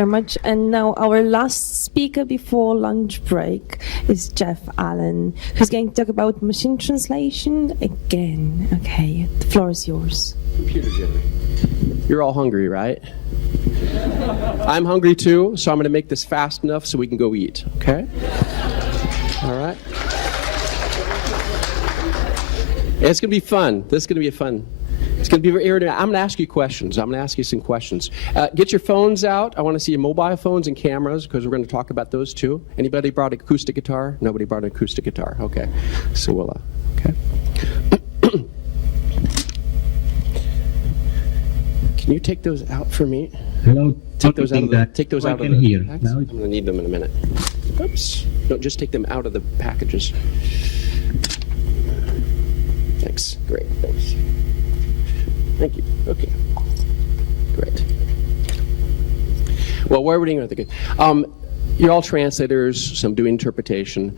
Very much. And now our last speaker before lunch break is Jeff Allen, who's going to talk about machine translation again. Okay, the floor is yours. Computer generated. You're all hungry, right? I'm hungry too, so I'm going to make this fast enough so we can go eat, okay? All right? It's going to be fun. This is going to be fun. It's going to be very irritating. I'm going to ask you questions. I'm going to ask you some questions. Get your phones out. I want to see your mobile phones and cameras because we're going to talk about those too. Anybody brought an acoustic guitar? Nobody brought an acoustic guitar. Okay. So we'll, okay. Can you take those out for me? Hello. Take those out of the, take those out of the hear. packs. I'm going to need them in a minute. Oops. No, just take them out of the packages. Thanks. Great. Thanks. Thank you. Okay. Great. Well, where are we going to go? You're all translators, some do interpretation.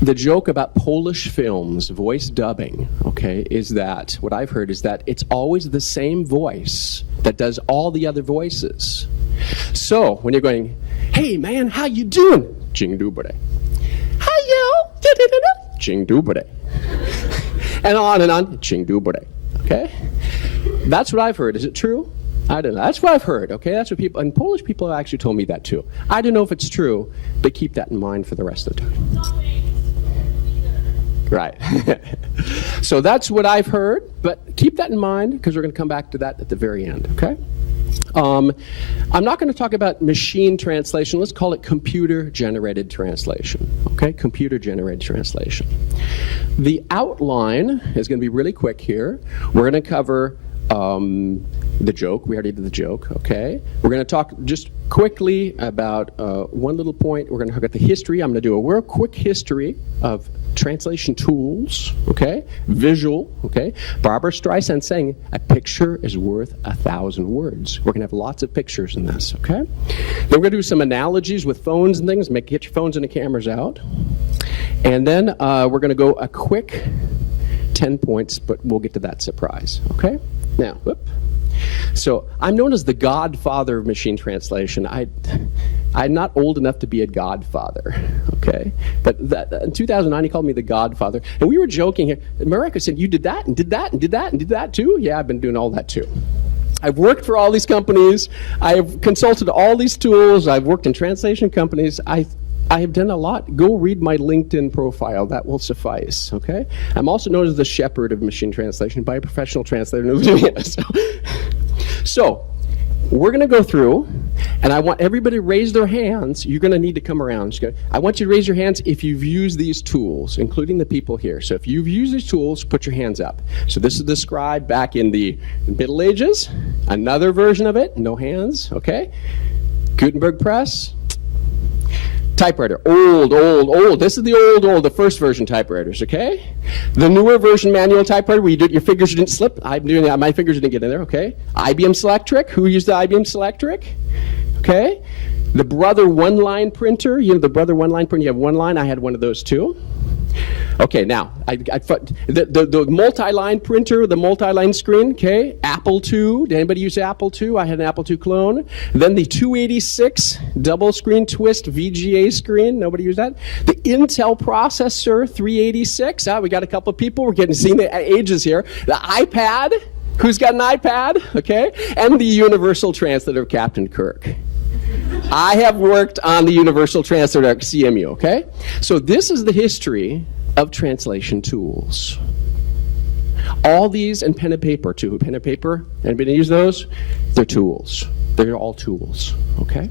The joke about Polish films, voice dubbing, okay, is that, what I've heard is that it's always the same voice that does all the other voices. So, when you're going, hey man, how you doing? Dzień dobry. Hi yo, dzień dobry. And on, dzień dobry. Okay? That's what I've heard. Is it true? I don't know. That's what I've heard, okay? That's what people, and Polish people have actually told me that too. I don't know if it's true, but keep that in mind for the rest of the time. Right. So that's what I've heard, but keep that in mind because we're going to come back to that at the very end, okay? I'm not going to talk about machine translation. Let's call it computer-generated translation, okay? Computer-generated translation. The outline is going to be really quick here. We're going to cover the joke. We already did the joke, okay? We're going to talk just quickly about one little point. We're going to talk about the history. I'm going to do a real quick history of translation tools, okay? Visual, okay? Barbara Streisand saying, a picture is worth 1,000 words. We're going to have lots of pictures in this, okay? Then we're going to do some analogies with phones and things. Get your phones and the cameras out. And then we're going to go a quick 10 points, but we'll get to that surprise, okay? Now, whoop. So I'm known as the Godfather of machine translation. I'm not old enough to be a godfather, okay? But in 2009, he called me the Godfather. And we were joking here. Marika said, you did that and did that and did that and did that too? Yeah, I've been doing all that too. I've worked for all these companies. I've consulted all these tools. I've worked in translation companies. I have done a lot. Go read my LinkedIn profile. That will suffice, okay? I'm also known as the shepherd of machine translation by a professional translator. So, we're going to go through, and I want everybody to raise their hands. You're going to need to come around. I want you to raise your hands if you've used these tools, including the people here. So if you've used these tools, put your hands up. So this is the scribe back in the Middle Ages. Another version of it, no hands, okay? Gutenberg Press. Typewriter, old. This is the first version typewriters, okay? The newer version manual typewriter where your fingers didn't slip. I'm doing that, my fingers didn't get in there, okay? IBM Selectric, who used the IBM Selectric? Okay? The Brother one-line printer, you know the Brother one-line printer, you have one line, I had one of those too. Okay, now, the multi-line printer, the multi-line screen, okay? Apple II, did anybody use Apple II? I had an Apple II clone. Then the 286 double screen twist VGA screen, nobody used that. The Intel processor 386, we got a couple of people, we're getting seeing the ages here. The iPad, who's got an iPad, okay? And the Universal Translator of Captain Kirk. I have worked on the Universal Translator at CMU, okay? So this is the history of translation tools. All these and pen and paper too. Pen and paper, anybody use those? They're tools. They're all tools, okay?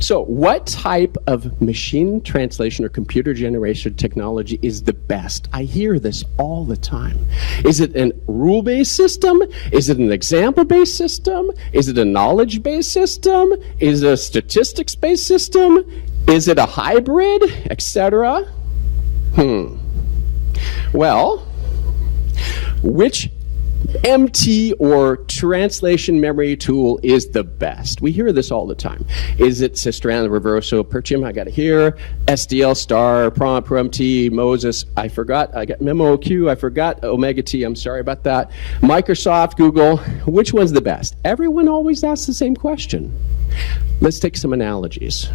So what type of machine translation or computer generation technology is the best? I hear this all the time. Is it a rule-based system? Is it an example-based system? Is it a knowledge-based system? Is it a statistics-based system? Is it a hybrid, etc.? Well, which MT or translation memory tool is the best? We hear this all the time. Is it Sistrand, Reverso, Pertium? I got it here. SDL Star, ProMT, Moses. I forgot. I got MemoQ. I forgot Omega T. I'm sorry about that. Microsoft, Google. Which one's the best? Everyone always asks the same question. let's take some analogies.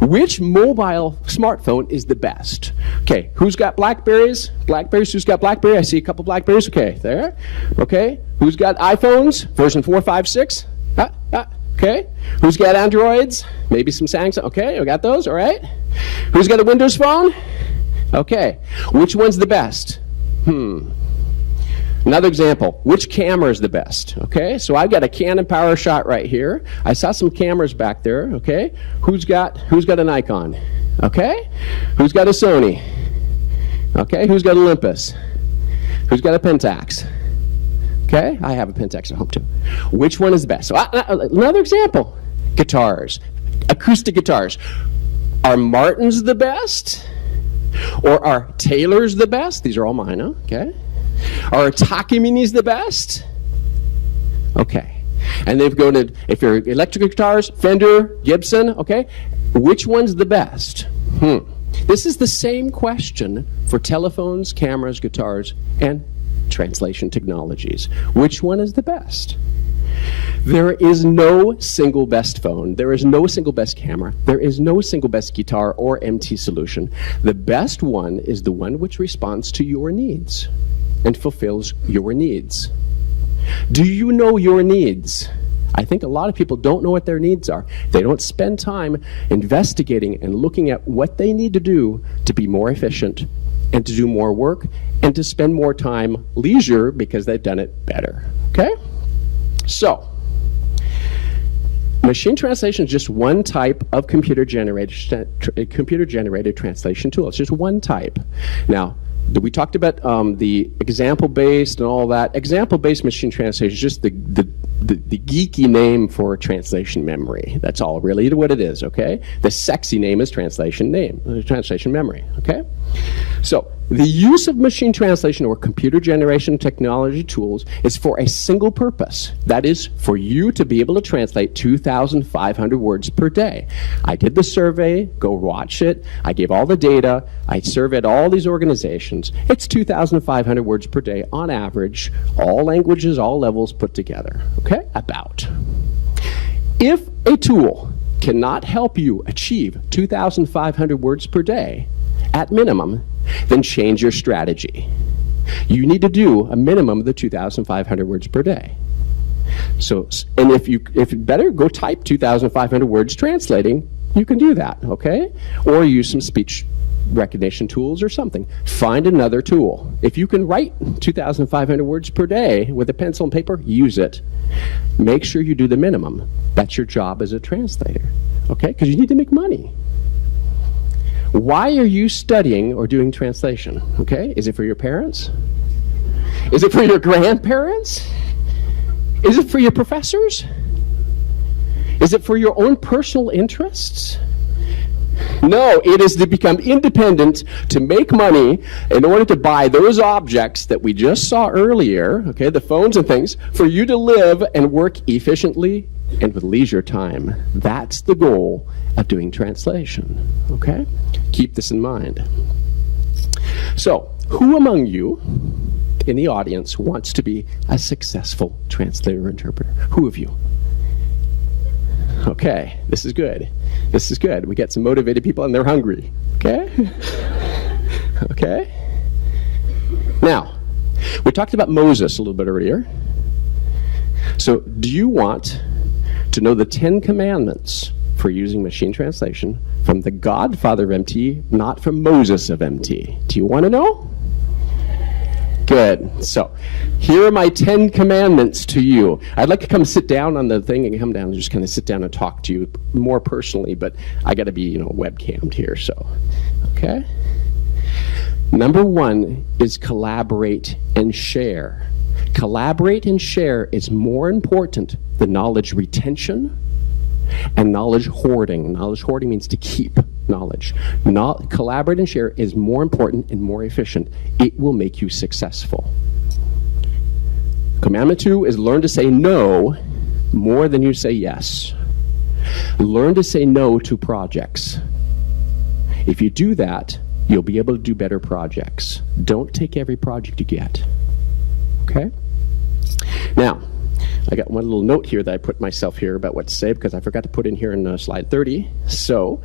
Which mobile smartphone is the best? Okay, who's got Blackberries? Blackberries, who's got Blackberry? I see a couple Blackberries. Okay, there. Okay, who's got iPhones? Version 4, 5, 6? Okay, who's got Androids? Maybe some Samsung. Okay, I got those, all right. Who's got a Windows phone? Okay, which one's the best? Another example, which camera is the best? Okay, so I've got a Canon PowerShot right here. I saw some cameras back there, okay? Who's got a Nikon? Okay? Who's got a Sony? Okay, who's got Olympus? Who's got a Pentax? Okay, I have a Pentax at home too. Which one is the best? So another example, guitars, acoustic guitars. Are Martins the best? Or are Taylors the best? These are all mine, huh? Okay. Are Takaminis the best? Okay. And they've gone to, if you're electric guitars, Fender, Gibson, okay? Which one's the best? This is the same question for telephones, cameras, guitars, and translation technologies. Which one is the best? There is no single best phone. There is no single best camera. There is no single best guitar or MT solution. The best one is the one which responds to your needs and fulfills your needs. Do you know your needs? I think a lot of people don't know what their needs are. They don't spend time investigating and looking at what they need to do to be more efficient and to do more work and to spend more time leisure because they've done it better. Okay? So, machine translation is just one type of computer-generated translation tool. It's just one type. Now, we talked about the example-based and all that. Example-based machine translation is just the geeky name for translation memory. That's all really what it is, okay? The sexy name is translation memory, okay? So the use of machine translation or computer generation technology tools is for a single purpose. That is for you to be able to translate 2,500 words per day. I did the survey, go watch it. I gave all the data. I surveyed all these organizations. It's 2,500 words per day on average, all languages, all levels put together, okay? About. If a tool cannot help you achieve 2,500 words per day, at minimum, then change your strategy. You need to do a minimum of the 2,500 words per day. So, and if you better go type 2,500 words translating, you can do that, okay? Or use some speech recognition tools or something. Find another tool. If you can write 2,500 words per day with a pencil and paper, use it. Make sure you do the minimum. That's your job as a translator, okay? Because you need to make money. Why are you studying or doing translation? Okay, is it for your parents? Is it for your grandparents? Is it for your professors? Is it for your own personal interests? No, it is to become independent, to make money in order to buy those objects that we just saw earlier, okay, the phones and things, for you to live and work efficiently and with leisure time. That's the goal of doing translation, okay? Keep this in mind. So, who among you in the audience wants to be a successful translator or interpreter? Who of you? Okay, this is good. This is good. We get some motivated people and they're hungry, okay? Okay? Now, we talked about Moses a little bit earlier. So, do you want to know the 10 commandments for using machine translation from the Godfather of MT, not from Moses of MT? Do you want to know? Good. So, here are my 10 commandments to you. I'd like to come sit down on the thing and come down and just kind of sit down and talk to you more personally, but I got to be, webcammed here, so, okay? Number 1 is collaborate and share. Collaborate and share is more important than knowledge retention and knowledge hoarding. Knowledge hoarding means to keep knowledge. Collaborate and share is more important and more efficient. It will make you successful. Commandment 2 is learn to say no more than you say yes. Learn to say no to projects. If you do that, you'll be able to do better projects. Don't take every project you get. Okay? Now, I got one little note here that I put myself here about what to say because I forgot to put in here in slide 30. So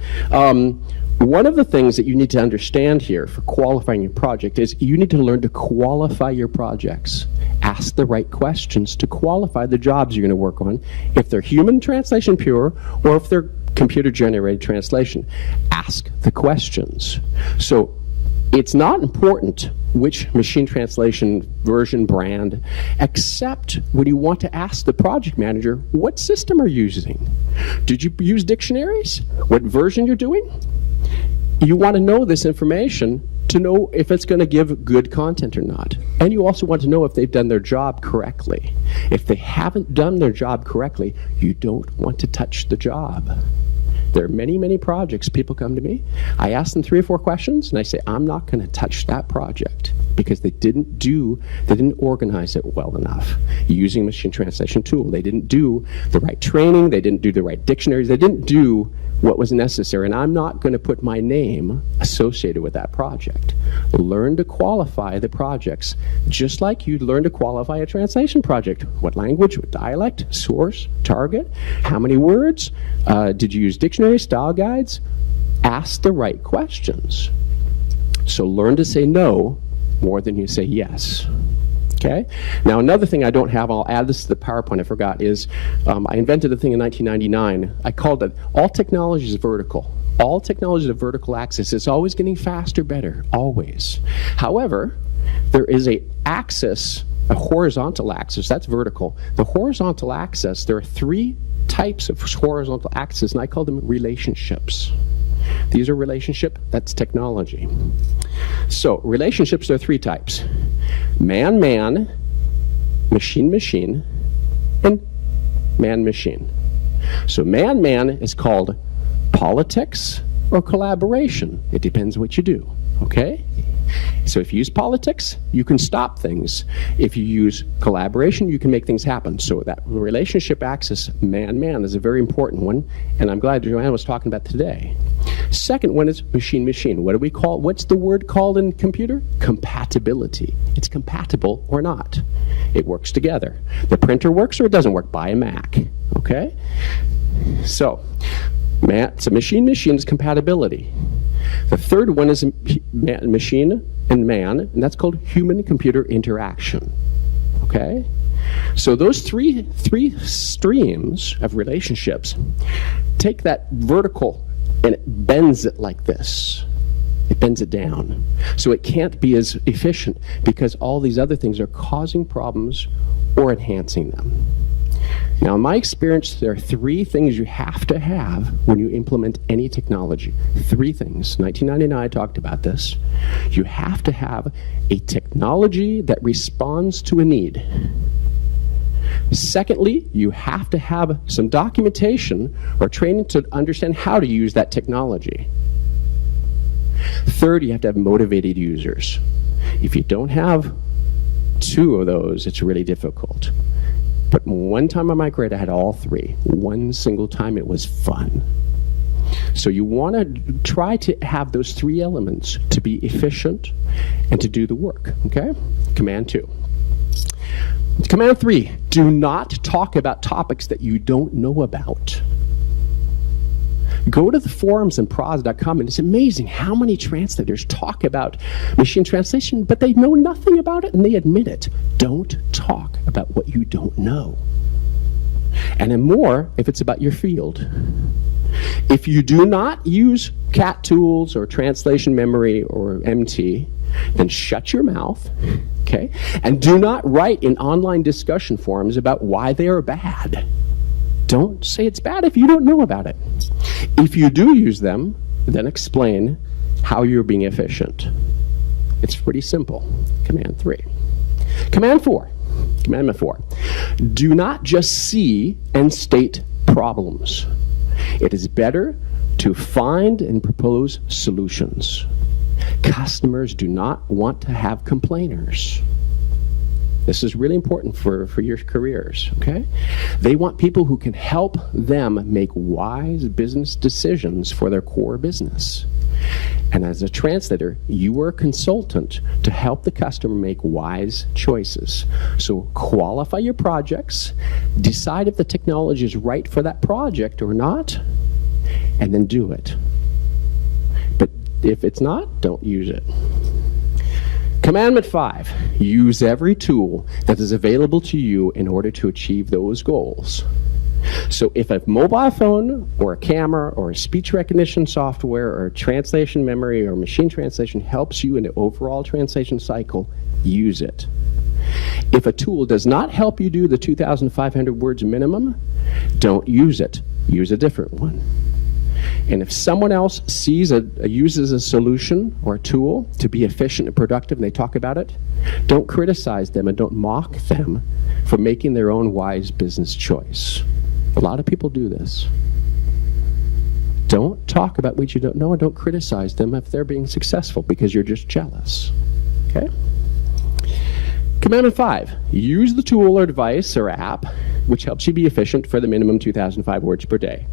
one of the things that you need to understand here for qualifying your project is you need to learn to qualify your projects. Ask the right questions to qualify the jobs you're going to work on, if they're human translation pure or if they're computer-generated translation. Ask the questions. So it's not important which machine translation version brand, except when you want to ask the project manager, what system are you using? Did you use dictionaries? What version you're doing? You want to know this information to know if it's going to give good content or not. And you also want to know if they've done their job correctly. If they haven't done their job correctly, you don't want to touch the job. There are many, many projects. People come to me. I ask them 3 or 4 questions, and I say, I'm not going to touch that project because they didn't organize it well enough using a machine translation tool. They didn't do the right training. They didn't do the right dictionaries. They didn't do what was necessary, and I'm not going to put my name associated with that project. Learn to qualify the projects, just like you'd learn to qualify a translation project. What language, what dialect, source, target, how many words, did you use dictionary, style guides? Ask the right questions. So learn to say no more than you say yes. Okay? Now, another thing I don't have, I'll add this to the PowerPoint, I forgot, is I invented a thing in 1999. I called it all technology is vertical. All technology is a vertical axis. It's always getting faster, better, always. However, there is a axis, a horizontal axis, that's vertical. The horizontal axis, there are 3 types of horizontal axes, and I call them relationships. These are relationship, that's technology. So relationships, there are 3 types. Man-man, machine-machine, and man-machine. So man-man is called politics or collaboration. It depends what you do, okay? So if you use politics, you can stop things. If you use collaboration, you can make things happen. So that relationship axis, man-man, is a very important one, and I'm glad Joanna was talking about today. Second one is machine-machine. What do we call, what's the word called in computer? Compatibility. It's compatible or not. It works together. The printer works or it doesn't work. Buy a Mac, okay? So machine-machine is compatibility. The third one is machine and man, and that's called human-computer interaction, okay? So those three streams of relationships, take that vertical and it bends it like this. It bends it down. So it can't be as efficient because all these other things are causing problems or enhancing them. Now, in my experience, there are 3 things you have to have when you implement any technology. 3 things. 1999, I talked about this. You have to have a technology that responds to a need. Secondly, you have to have some documentation or training to understand how to use that technology. Third, you have to have motivated users. If you don't have 2 of those, it's really difficult. But one time on my grade, I had all 3. One single time, it was fun. So you want to try to have those 3 elements to be efficient and to do the work, okay? Command 2. Command 3, do not talk about topics that you don't know about. Go to the forums and pros.com, and it's amazing how many translators talk about machine translation, but they know nothing about it, and they admit it. Don't talk about what you don't know. And then more if it's about your field. If you do not use CAT tools or translation memory or MT, then shut your mouth, okay? And do not write in online discussion forums about why they are bad. Don't say it's bad if you don't know about it. If you do use them, then explain how you're being efficient. It's pretty simple. Command 3. Command 4. Commandment 4. Do not just see and state problems. It is better to find and propose solutions. Customers do not want to have complainers. This is really important for your careers, okay? They want people who can help them make wise business decisions for their core business. And as a translator, you are a consultant to help the customer make wise choices. So qualify your projects, decide if the technology is right for that project or not, and then do it. But if it's not, don't use it. Commandment 5, use every tool that is available to you in order to achieve those goals. So if a mobile phone or a camera or a speech recognition software or a translation memory or machine translation helps you in the overall translation cycle, use it. If a tool does not help you do the 2,500 words minimum, don't use it. Use a different one. And if someone else uses a solution or a tool to be efficient and productive and they talk about it, don't criticize them and don't mock them for making their own wise business choice. A lot of people do this. Don't talk about what you don't know and don't criticize them if they're being successful because you're just jealous. Okay? Commandment 5, use the tool or device or app which helps you be efficient for the minimum 2,005 words per day.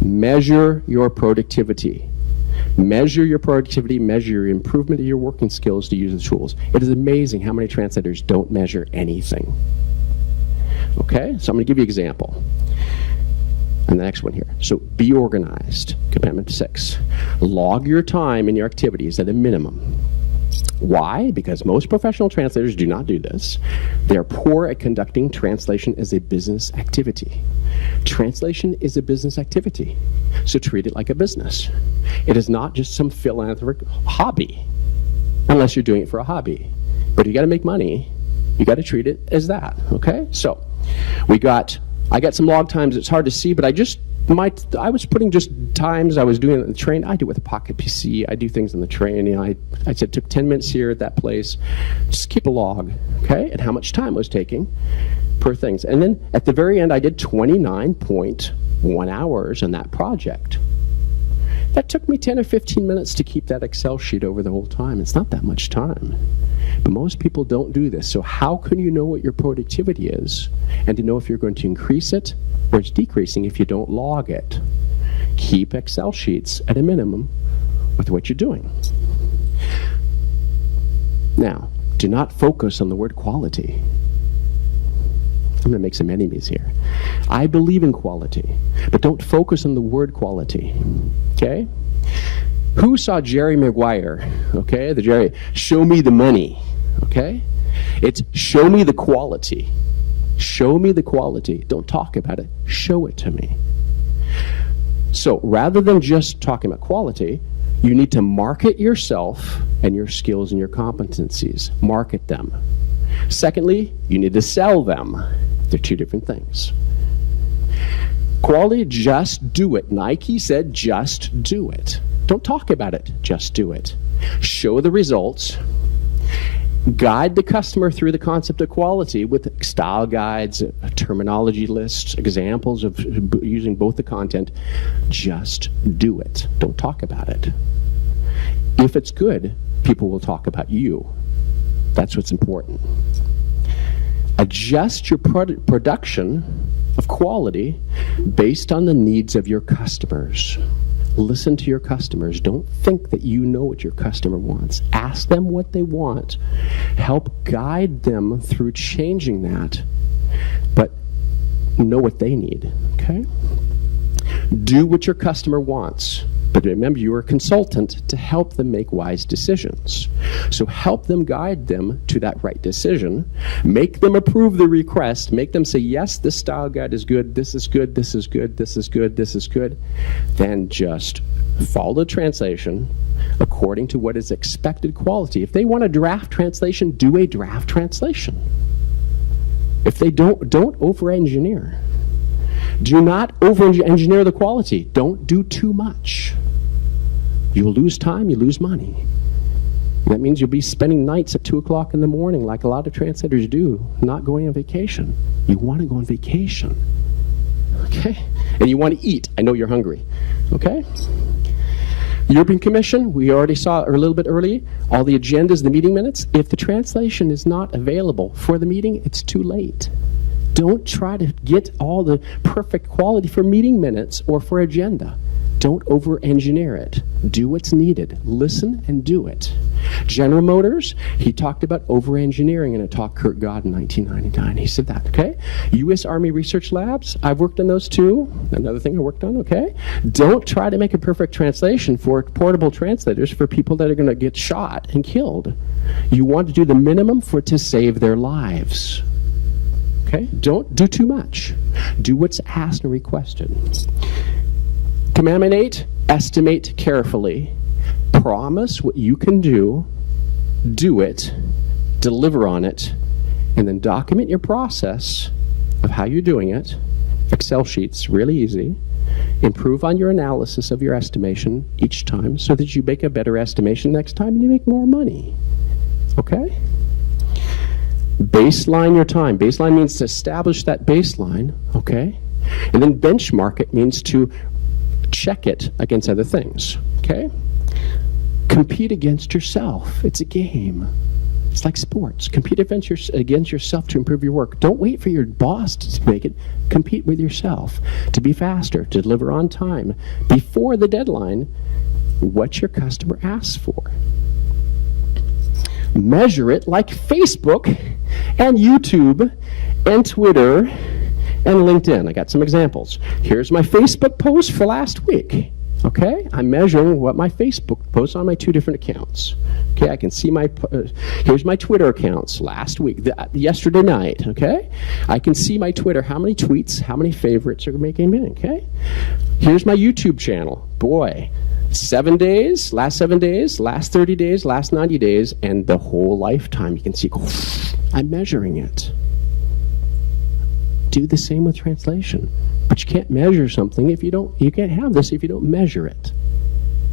Measure your productivity. Measure your productivity, measure your improvement of your working skills to use the tools. It is amazing how many translators don't measure anything. Okay, so I'm going to give you an example. And the next one here. So be organized. Commandment 6. Log your time and your activities at a minimum. Why? Because most professional translators do not do this. They're poor at conducting translation as a business activity. Translation is a business activity, so treat it like a business. It is not just some philanthropic hobby, unless you're doing it for a hobby. But you got to make money. You got to treat it as that. Okay? So I got some log times. It's hard to see, but I was putting just times I was doing it on the train. I do it with a pocket PC. I do things on the train. You know, I said took 10 minutes here at that place. Just keep a log, okay? And how much time I was taking per things. And then at the very end, I did 29.1 hours on that project. That took me 10 or 15 minutes to keep that Excel sheet over the whole time. It's not that much time. But most people don't do this. So how can you know what your productivity is and to know if you're going to increase it or it's decreasing if you don't log it? Keep Excel sheets at a minimum with what you're doing. Now, do not focus on the word quality. I'm going to make some enemies here. I believe in quality, but don't focus on the word quality. Okay? Who saw Jerry Maguire? Okay, the Jerry, show me the money. Okay? It's show me the quality. Show me the quality. Don't talk about it. Show it to me. So rather than just talking about quality, you need to market yourself and your skills and your competencies. Market them. Secondly, you need to sell them. They're two different things. Quality, just do it. Nike said, just do it. Don't talk about it. Just do it. Show the results. Guide the customer through the concept of quality with style guides, terminology lists, examples of using both the content. Just do it. Don't talk about it. If it's good, people will talk about you. That's what's important. Adjust your production of quality based on the needs of your customers. Listen to your customers. Don't think that you know what your customer wants. Ask them what they want. Help guide them through changing that, but know what they need, okay? Do what your customer wants. But remember, you're a consultant to help them make wise decisions. So help them guide them to that right decision. Make them approve the request. Make them say, yes, this style guide is good, this is good, this is good, this is good, this is good. Then just follow the translation according to what is expected quality. If they want a draft translation, do a draft translation. If they don't over-engineer. Do not over-engineer the quality. Don't do too much. You'll lose time, you lose money. That means you'll be spending nights at 2 o'clock in the morning like a lot of translators do, not going on vacation. You want to go on vacation, okay? And you want to eat. I know you're hungry, okay? European Commission, we already saw a little bit earlier, all the agendas, the meeting minutes. If the translation is not available for the meeting, it's too late. Don't try to get all the perfect quality for meeting minutes or for agenda. Don't over-engineer it. Do what's needed. Listen and do it. General Motors, he talked about over-engineering in a talk Kurt got in 1999. He said that, okay? U.S. Army Research Labs, I've worked on those too. Another thing I worked on, okay? Don't try to make a perfect translation for portable translators for people that are going to get shot and killed. You want to do the minimum to save their lives. Okay? Don't do too much. Do what's asked and requested. Commandment 8, estimate carefully. Promise what you can do it, deliver on it, and then document your process of how you're doing it. Excel sheets, really easy. Improve on your analysis of your estimation each time so that you make a better estimation next time and you make more money. Okay? Baseline your time. Baseline means to establish that baseline, okay? And then benchmark it means to check it against other things, okay? Compete against yourself. It's a game. It's like sports. Compete against yourself to improve your work. Don't wait for your boss to make it. Compete with yourself to be faster, to deliver on time, before the deadline, what your customer asks for. Measure it like Facebook and YouTube and Twitter and LinkedIn. I got some examples. Here's my Facebook post for last week. Okay, I'm measuring what my Facebook posts on my 2 different accounts. Okay, I can see here's my Twitter accounts last week, yesterday night, okay? I can see my Twitter, how many tweets, how many favorites are making me, okay? Here's my YouTube channel. Boy, 7 days, last 7 days, last 30 days, last 90 days, and the whole lifetime. You can see, I'm measuring it. Do the same with translation. But you can't measure something if you can't have this if you don't measure it.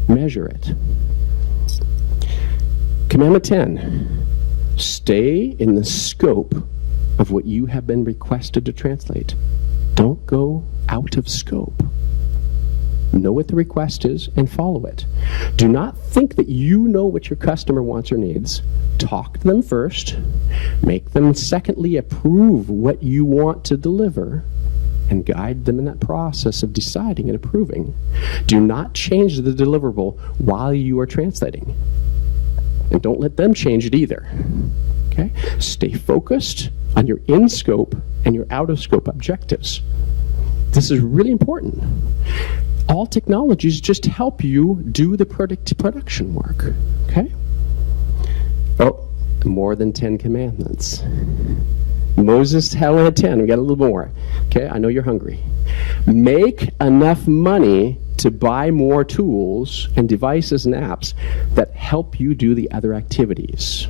Measure it. Commandment 10, stay in the scope of what you have been requested to translate. Don't go out of scope. Know what the request is and follow it. Do not think that you know what your customer wants or needs. Talk to them first. Make them secondly approve what you want to deliver and guide them in that process of deciding and approving. Do not change the deliverable while you are translating. And don't let them change it either. Okay? Stay focused on your in-scope and your out-of-scope objectives. This is really important. All technologies just help you do the production work. Okay? Oh, more than 10 commandments. Moses only had 10. We got a little more. Okay, I know you're hungry. Make enough money to buy more tools and devices and apps that help you do the other activities.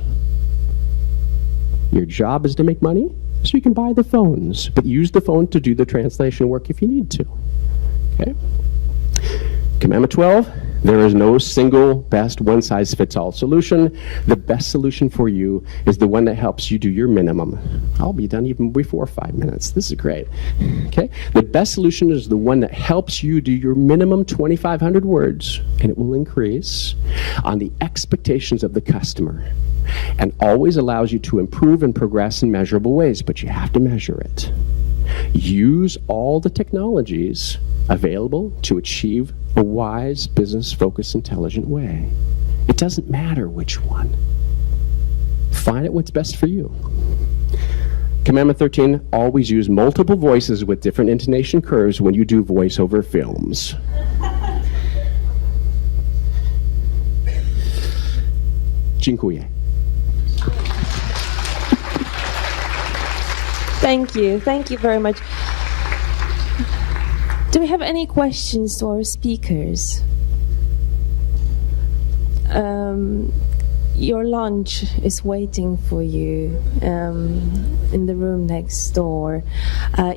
Your job is to make money, so you can buy the phones, but use the phone to do the translation work if you need to. Okay? Commandment 12, there is no single best one-size-fits-all solution. The best solution for you is the one that helps you do your minimum. I'll be done even before 5 minutes. This is great. Okay? The best solution is the one that helps you do your minimum 2,500 words, and it will increase on the expectations of the customer, and always allows you to improve and progress in measurable ways, but you have to measure it. Use all the technologies available to achieve a wise, business-focused, intelligent way. It doesn't matter which one. Find out what's best for you. Commandment 13, always use multiple voices with different intonation curves when you do voiceover films. Dziękuję. Thank you very much. Do we have any questions to our speakers? Your lunch is waiting for you in the room next door.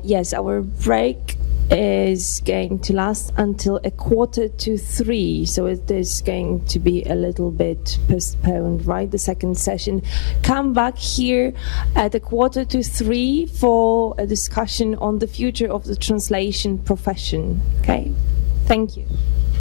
Yes, our break is going to last until 2:45, so it is going to be a little bit postponed, right? The second session. Come back here at 2:45 for a discussion on the future of the translation profession. Okay? Thank you.